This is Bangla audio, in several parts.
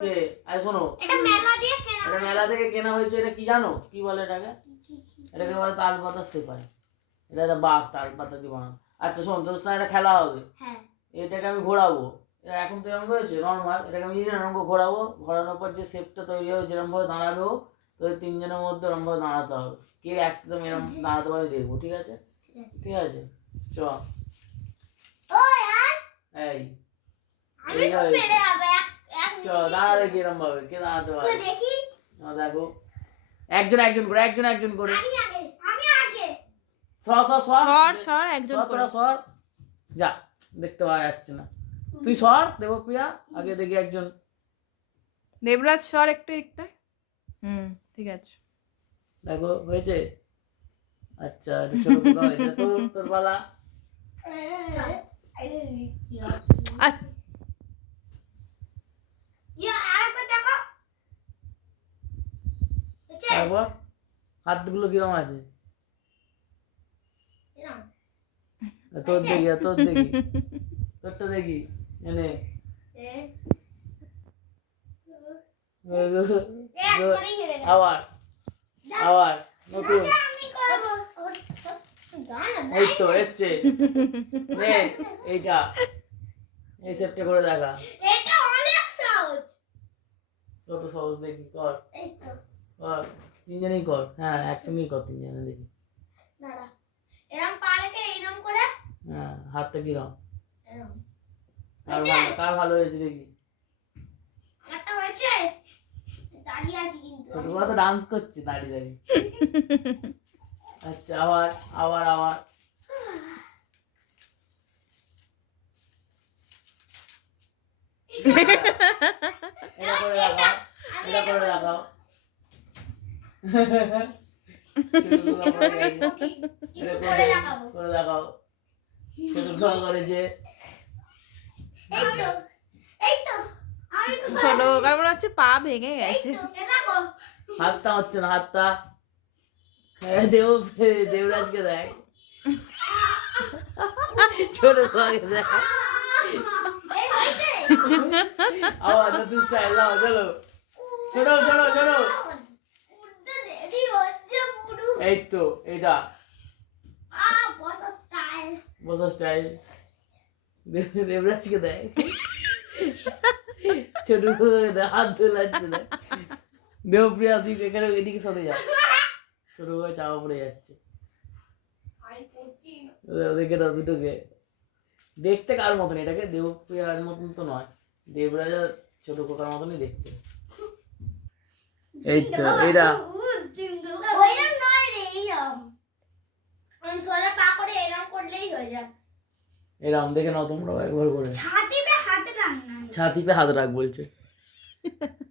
শোনো, এটা মেলা থেকে কেনা হয়েছে। এটা কি জানো কি বলে এটাকে? এটাকে বলে তাল পাতা সেপাই। এটা একটা বাঘ তাল পাতা দিয়ে বানানো। আচ্ছা শোন, তোর সাথে একটা খেলা হবে। এটাকে আমি ঘোরাবো। এটা এখন তো এরকম রয়েছে নর্মাল, এটাকে আমি এরকম ঘোরাবো। ঘোরানোর পর যে শেপটা তৈরি হবে, যেরকম ভাবে দাঁড়াবে ও, তো ওই তিনজনের মধ্যে এরকম ভাবে দাঁড়াতে হবে। কে একদম এরকম দাঁড়াতে পারে দেখবো, ঠিক আছে? ঠিক আছে, চ। এই দাঁড়া দেখি এরকম ভাবে কে দাঁড়াতে পারে। দেখো, একজন একজন করে, একজন একজন করে। সর একজন করে। সর যা, দেখতে পাওয়া যাচ্ছে না। তুই সর দেবপ্রিয়া, আগে দেখি একজন। দেবরাজ সর একটু একটা। ঠিক আছে, দেখো হয়েছে। আচ্ছা, ছোট পোকা হয়েছে। তোর পালা। তারপর হাতগুলো কিরম আছে? তোর দেখি, তোর দেখি, তোরটা দেখি। এনে আবার আবার নতুন। এই তো এসছে। এইটা এই সেটটা করে দেখা। কত সহজ দেখি, কর কর, তিনজনেই কর। হ্যাঁ, একসঙ্গেই কর, তিনজনে দেখি। হ্যাঁ, হাতটা কিরম? কার ভালো হয়েছে দেখি। ছোট তো ডান্স করছে দাঁড়িয়ে দাঁড়িয়ে। আচ্ছা, আবার আবার আবার। এটা করে দেখাও, এটা করে দেখাও। করে দেখাও। ছোট করেছে। ছোট কার মনে হচ্ছে পা ভেঙে গেছে। হাতটা হচ্ছে না, হাতটা। দেবরাজকে দেখ, ছোট দেখ। আবার নতুন স্টাইল নাও, চলো চলো চলো চলো। এই তো এটা বসা স্টাইল। দেবরাজকে দেখ, ছোট হাত ধোলাচ্ছে না। দেবপ্রিয়া তুই এখানে এদিকে সরে যা, ছোট করে চাপা পড়ে যাচ্ছে। ওদেরকে দাও দুটোকে। দেখতে কার মতন? এটাকে দেবপ্রিয়ার মতন তো নয়, দেবরাজা ছোট কোকার মতনই দেখতে। এই তো এটা এরম দেখে নাও তোমরা একবার করে। ছাতিতে হাত রাখ বলছে।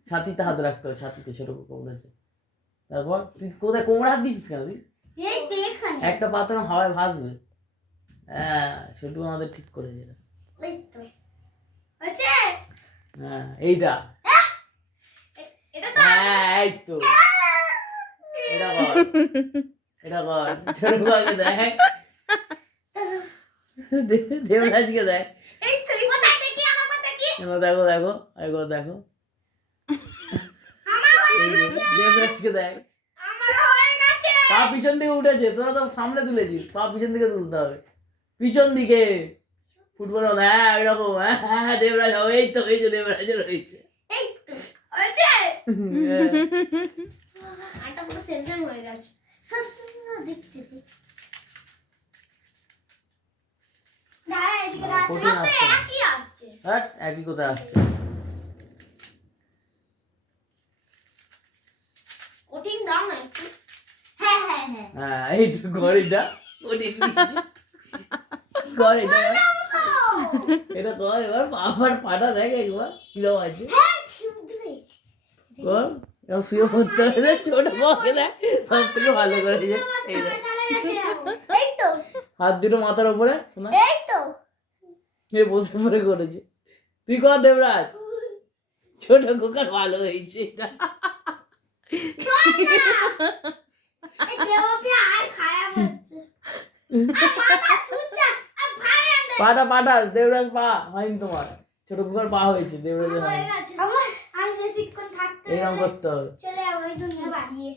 ছাতিতে হাত রাখতে হয়, ছাতিতে ছোট কোকা বলেছে। তারপর তুই কোথায় কোমরে হাত দিচ্ছিস কেন? তুই একটা পাত্র হাওয়ায় ভাসবে। হ্যাঁ, ছোট আমাদের ঠিক করে দিল। হ্যাঁ, এইটা। হ্যাঁ, এই তো এটা কর, এটা কর। ছোট কোকাকে দেখ, দেবরাজকে দেখ। দেখো দেখো, দেখো দেখো, দেবরাজকে দেখ। পা পিছন দিকে উঠেছে, তোরা তো সামনে তুলেছিস, পা পিছন দিকে তুলতে হবে। পিছন দিকে ফুটবল। হ্যাঁ এরকম। হ্যাঁ দেবরাজ হবে। এই তো, এই যে দেবরাজের হয়েছে। একই কোথায় আসছে? হ্যাঁ, এই তো ঘড়িটা কর, এটা এটা কর। এবার আমার পাটা দেখ একবার কিরম আছে। কর, এরকম শুয়ে পড়তে হবে। ছোট বকে দেখ, সব থেকে ভালো করেছে। এই দেখ, হাত দুটো মাথার উপরে, শোনা এ বসে পড়ে করেছে। তুই কর দেবরাজ, ছোট কোকার ভালো হয়েছে এটা। পাটা পাটা, দেবরাজ পা হয়নি তোমার, ছোট কোকার পা হয়েছে, দেবরাজের হয়নি। এইরকম করতে হবে। চলে যাবো এই দুনিয়া বাড়িয়ে।